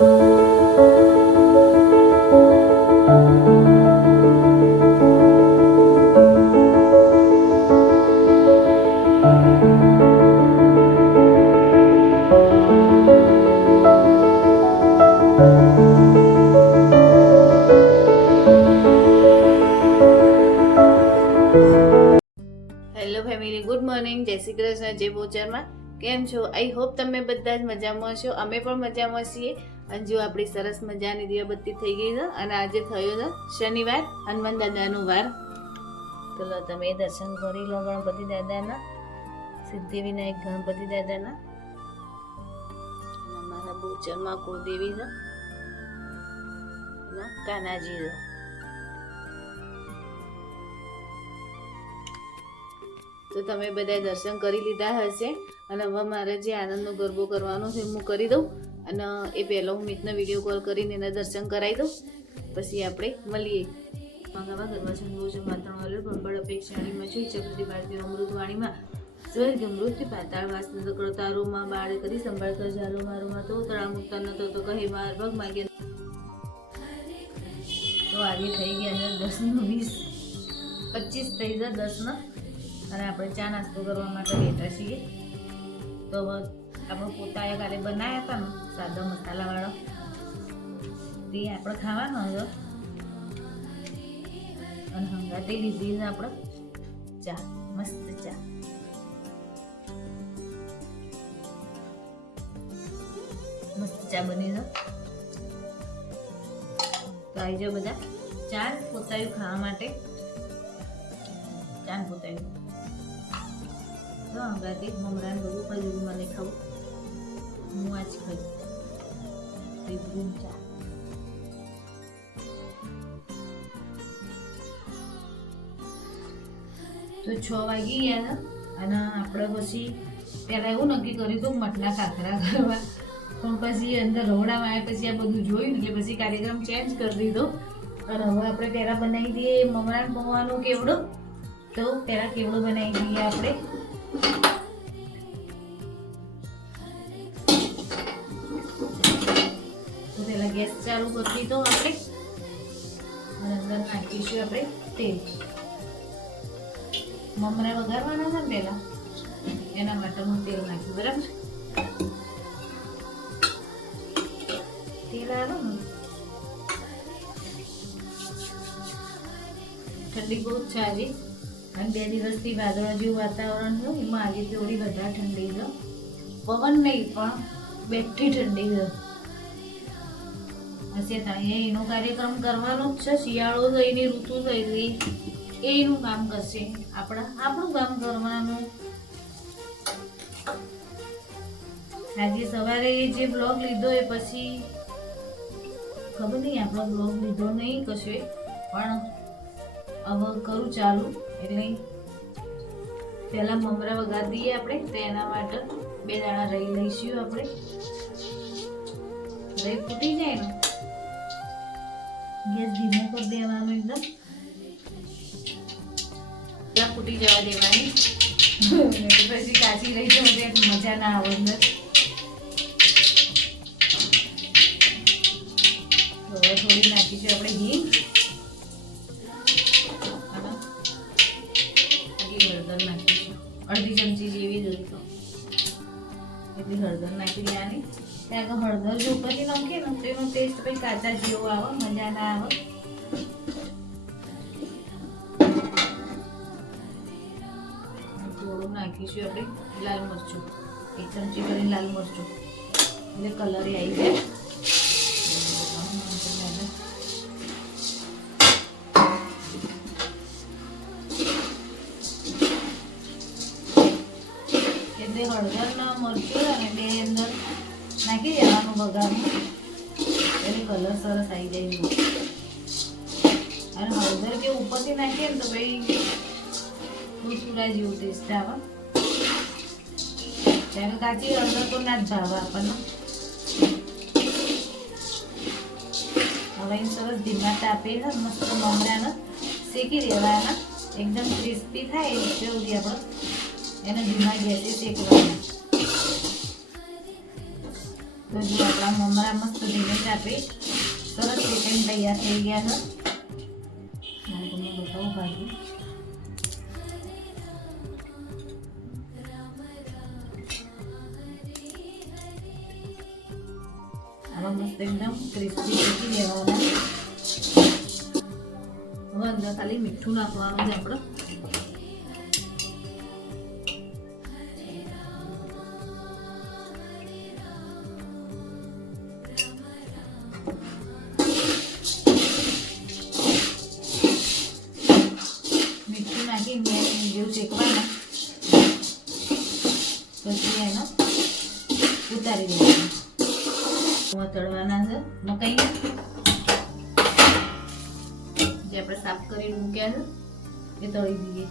Hello family, good morning, જય શ્રી કૃષ્ણ, જય બોચરમાં. કેમ છો? આઈ હોપ તમે બધા જ મજામાં હશો. અમે પણ મજામાં છીએ. અને જો આપણી સરસ મજાની દીવાબત્તી થઈ ગઈ છે અને આજે થયો છે શનિવાર, હનુમાન દાદાનો વાર. તો લો તમે દર્શન કરી લો ગણપતિ દાદાના, સિદ્ધિ વિનાયક ગણપતિ દાદાના. અમારા બોચરમાં કુળદેવી છે, કાનાજી છે. તો તમે બધા દર્શન કરી લીધા હશે અને હવે મારે જે આનંદનો ગરબો કરવાનો છે હું કરી દઉં અને એ પહેલાં હું મિતને વિડીયો કોલ કરીને એના દર્શન કરાવી દઉં, પછી આપણે મળીએ. મંગાવા ગરબા છે બહુ છે માતા વાળો બંબળ અપેક્ષાણીમાં છું ચક્રતી ભારતીય અમૃતવાણીમાં સ્વર્ગ મૃત્યુ પાતાળ વાસને કરતારોમાં બાળ કરી સંભાળ કર ઝાલો મારોમાં તો તળા મુક્તા નતો તો કહે માર ભગ માગે. તો આજે થઈ ગયા છે 10:20, 25 થઈ જાય 10 અને આપણે ચા નાસ્તો કરવા માટે બેઠા છીએ. તો આપણે પોતાએ કાલે બનાવ્યા હતા ને સાદા મસાલાવાળો, તે આપણે ખાવાનો હતો અને હંગાતે લીધી છે આપણે ચા, મસ્ત ચા. મસ્ત ચા બની છે. તો આવી જાઓ બધા ચા પોતાયું ખાવા માટે. ચા પોતાયું તો હંગાથી મમરાને બધું ખાઈ મને ખાવું, હું આજ ખાઈ ચા. તો 6 વાગી ગયા અને આપણે પછી પહેલાં એવું નક્કી કર્યું હતું મઠના ખાખરા કરવા, પણ પછી અંદર રવડામાં આવ્યા પછી આ બધું જોયું એટલે પછી કાર્યક્રમ ચેન્જ કરી દીધો અને હવે આપણે પહેલાં બનાવી દઈએ મમરાને પૌવાનો કેવડો. તો પહેલાં કેવડો બનાવી દઈએ આપણે. તો પહેલાં ગેસ ચાલુ કરી દીધો આપણે અને અંદર નાખીશું આપણે તેલ. મમરા વઘારવાના છે ને પહેલાં, એના માટે હું તેલ નાખ્યું. બરાબર, તેલ આવે ને ઠંડી બહુ જ છે આજે અને 2 દિવસથી વાદળા જેવું વાતાવરણ છે. એમાં આજે થોડી વધારે ઠંડી છે, પવન નહીં પણ બેઠી ઠંડી છે. હશે ત્યાં એનો કાર્યક્રમ કરવાનો જ છે. શિયાળો છે, એની ઋતુ થઈ એનું કામ કરશે, આપણું કામ કરવાનું. આજે સવારે જે બ્લોગ લીધો એ પછી ખબર નહીં આપણો બ્લોગ લીધો નહીં કશે, પણ હવે કરું ચાલુ. એટલે પહેલા મમરા વઘારી દઈએ આપણે. તો એના માટે 2 દાણા રહી લઈશું આપણે. રહી ફૂટી જાય ને ગેસ ધીમો કરી દેવાનો, એકદમ ત્યાં ફૂટી જવા દેવાની. પછી કાચી રહી જાય મજા ના આવે અંદર. તો હવે થોડી નાખીશું આપણે ઘી અને હળદર નાખીશું અડધી ચમચી જેવી જોઈ તો એટલી હળદર નાખી દેવાની. ત્યાં આગળ હળદર જો ઉપરથી નાખીએ ને તો એનો ટેસ્ટ પછી કાચા જેવો આવે, મજા ના આવે. થોડું નાખીશું આપણે લાલ મરચું, 1 ચમચી કરીને લાલ મરચું, એટલે કલર આવી જાય. એટલે હળદરના મરચું અને 2 અંદર નાખી દેવાનું વઘારમાં, એટલે કલર સરસ આવી જાય. અને હળદર જે ઉપરથી નાખીએ ને તો ભાઈ દૂધપુરા જેવું ટેસ્ટ આવે. ત્યારે કાચી હળદર તો ના જ ભાવે આપણને. હવે સરસ ધીમા તાપે મસ્ત મમરાને શેકી દેવાના, એકદમ ક્રિસ્પી થાય એટલે સુધી આપણે એને ધીમા ગેસે શેકવાના. તો જો આપણા મમરા મસ્ત ધીમે રાપે સરસ ચિકન તૈયાર થઈ ગયા છે. હું તમને બતાવું ભાજી. આવા મસ્ત એકદમ ક્રિસ્પી શેકી લેવાના. હવે અંદર ખાલી મીઠું નાખવાનું છે આપણે. મીઠું નાખીને જેવું શેકવાના પછી એનો ઉતારી દેવાનું. તળવાના છે મકાઈ જે આપણે સાફ કરીને મૂક્યા છે એ તળી દઈએ.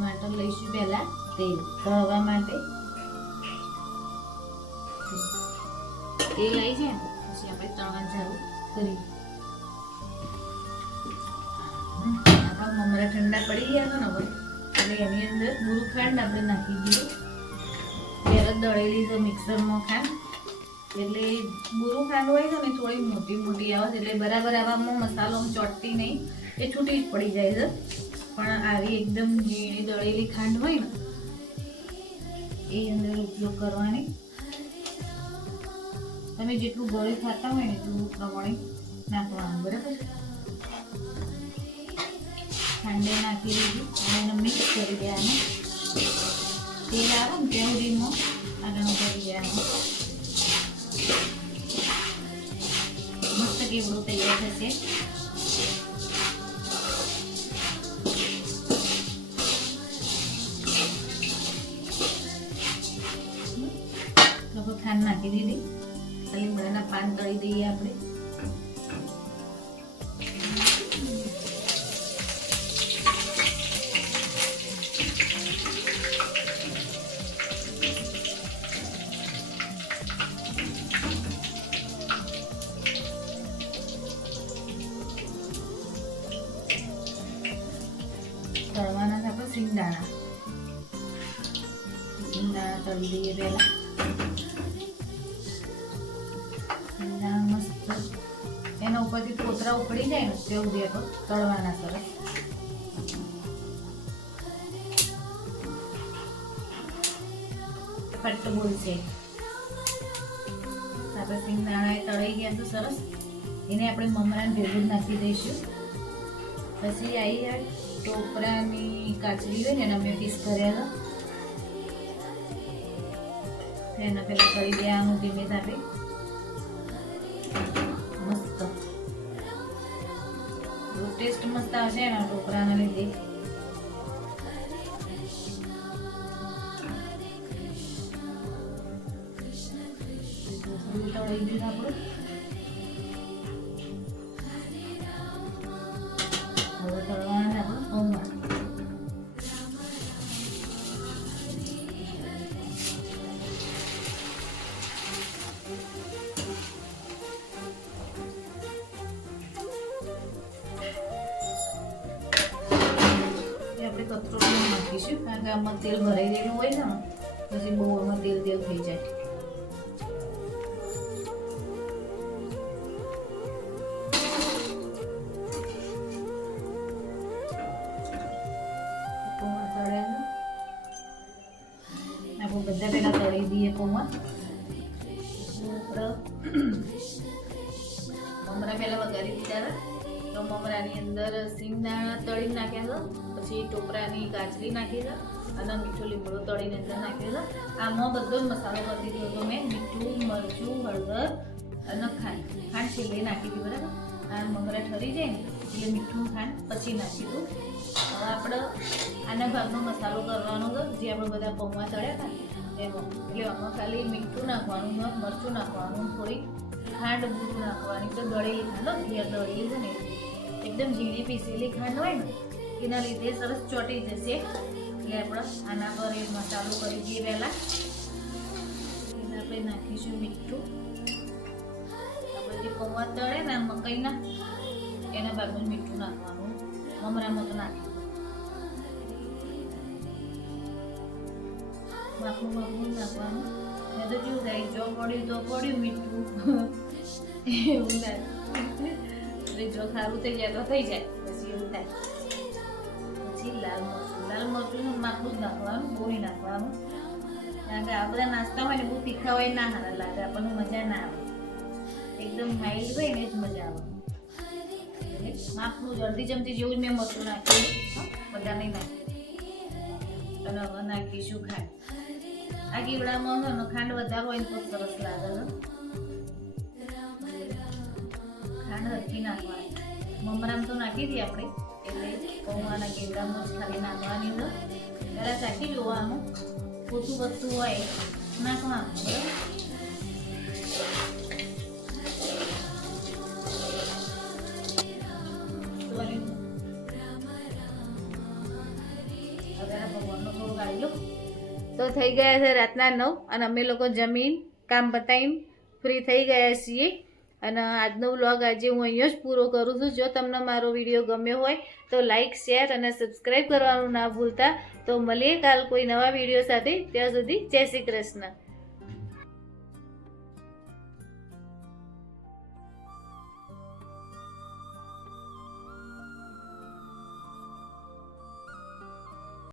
માટે લઈશું પહેલા તેલ તળવા માટે. તેલ આવી જાય પછી આપણે તળવા ચાલુ કરીએ. આપણા મમરા ઠંડા પડી ગયા છે ને હવે એટલે એની અંદર બુરું ખાંડ આપણે નાખી દઈએ. પહેલાં દળેલી છે મિક્સરમાં ખાંડ એટલે બુરું ખાંડ હોય છે ને થોડી મોટી મોટી આવે છે એટલે બરાબર આવામાં મસાલો ચોટતી નહીં, એ છૂટી જ પડી જાય છે. પણ આવી એકદમ ઝીણી દળેલી ખાંડ હોય ને એ અંદર ઉપયોગ કરવાની. તમે જેટલું ગળે ખાતા હોય ને એટલું પ્રમાણે નાખવાનું. બરાબર ખાંડે નાખી દીધી અને એને મિક્સ કરી દેવાનું. તેલ આવે ને ત્યાં સુધીમાં આગળ કરી દેવાનું. મસ્ત કેવડું તૈયાર થશે. ખાંડ નાખી દીધી. લીમડાના પાન તળી દઈએ આપણે. તળવાના છે આપણે સિંગદાણા. સિંગદાણા તળી દઈએ પહેલા. સિંગદાણા મસ્ત એના ઉપરથી કોતરા ઉપડી જાય ને તેવું દે તો તળવાના સરસ. ફટ બોલશે. આપણે સિંગદાણા એ તળાઈ ગયા તો સરસ. એને આપણે મમરાને ભેગું નાખી દઈશું. પછી આવી જાય ટોપરાની કાચરી હોય ને એના મેં પીસ કર્યા હતા એના પેલા કરી દેવાનું ધીમે તાપે. મસ્ત ટેસ્ટ મસ્ત આવશે એના ટોપરાના લીધે. તળી દીધું આપણું. હવે તળવાના આપણે પૌવા. આપણે કચરો નાખીશું કારણ કે આમાં તેલ ભરાઈ ગયેલું હોય છે ને પછી બહુ આમાં તેલ તેલ થઈ જાય. આપણે બધા પહેલા તળી દઈએ પૌવા. મમરા પહેલા વઘારી દીધા તો મમરાની અંદર સિંગદાણા તળી નાખ્યા છે. પછી ટોપરાની કાચરી નાખી છે અને મીઠું લીમડો તળીને અંદર નાખ્યો છે. આમાં બધો જ મસાલો કરી દીધો હતો મેં. મીઠું, મરચું, હળદર અને ખાંડ. ખાંડ છેલ્લે નાખી હતી. બરાબર આ મમરા ઠરી જાય ને એટલે મીઠું ખાંડ પછી નાખી દઉં. હવે આપણે આના ભાગનો મસાલો કરવાનો હતો જે આપણે બધા પૌવા તળ્યા હતા એમાં. એટલે આમાં ખાલી મીઠું નાખવાનું, મરચું નાખવાનું, થોડી ખાંડ બૂરું નાખવાની. તો દળેલી ખાંડ ઘેર દળેલી છે ને એકદમ ઝીણી પીસેલી ખાંડ હોય ને એના લીધે સરસ ચોટી જશે. એટલે આપણે આના પર એ મસાલો કરી દઈએ પહેલાં. એને આપણે નાખીશું મીઠું. આપણે જે પૌવા તળે ને મકાઈના એના ભાગનું મીઠું નાખવાનું. મમરામાં તો નાખી માખું નાખવાનું. મેં તો કેવું થાય, જો પડ્યું તો પડ્યું મીઠું એવું ના. જો સારું થઈ જાય તો થઈ જાય, પછી એવું થાય. પછી લાલ મરચું માખું જ નાખવાનું, બહુ નહીં નાખવાનું. કારણ કે આ બધા નાસ્તા હોય ને બહુ તીખા હોય ના સારા લાગે, આપણને મજા ના આવે. એકદમ માઇલ્ડ હોય ને જ મજા આવે. માપનું અડધી ચમચી જેવું જ મેં મરચું નાખ્યું, બધા નહીં નાખ્યું. અને હવે નાખીશું ખાંડ. આ ગીવડામાં ખાંડ વધારે હોય ને તો સરસ લાગે છે. ખાંડ હરખી નાખવાની. મમરામ તો નાખી દઈએ આપણે, એટલે પૌવાના ગીવડામાં જ ખાલી નાખવાની છે. પહેલાં ચાખી જોવાનું, ઓછું વસ્તુ હોય નાખવાનું. તો થઈ ગયા છે રાતના 9 અને અમે લોકો જમીન કામ પતાવીને ફ્રી થઈ ગયા છીએ. અને આજનો વ્લોગ આજે હું અહીંયા જ પૂરો કરું છું. જો તમને મારો વિડીયો ગમ્યો હોય તો લાઈક, શેર અને સબસ્ક્રાઈબ કરવાનું ના ભૂલતા. તો મળીએ કાલ કોઈ નવા વિડીયો સાથે. ત્યાં સુધી જય શ્રી કૃષ્ણ.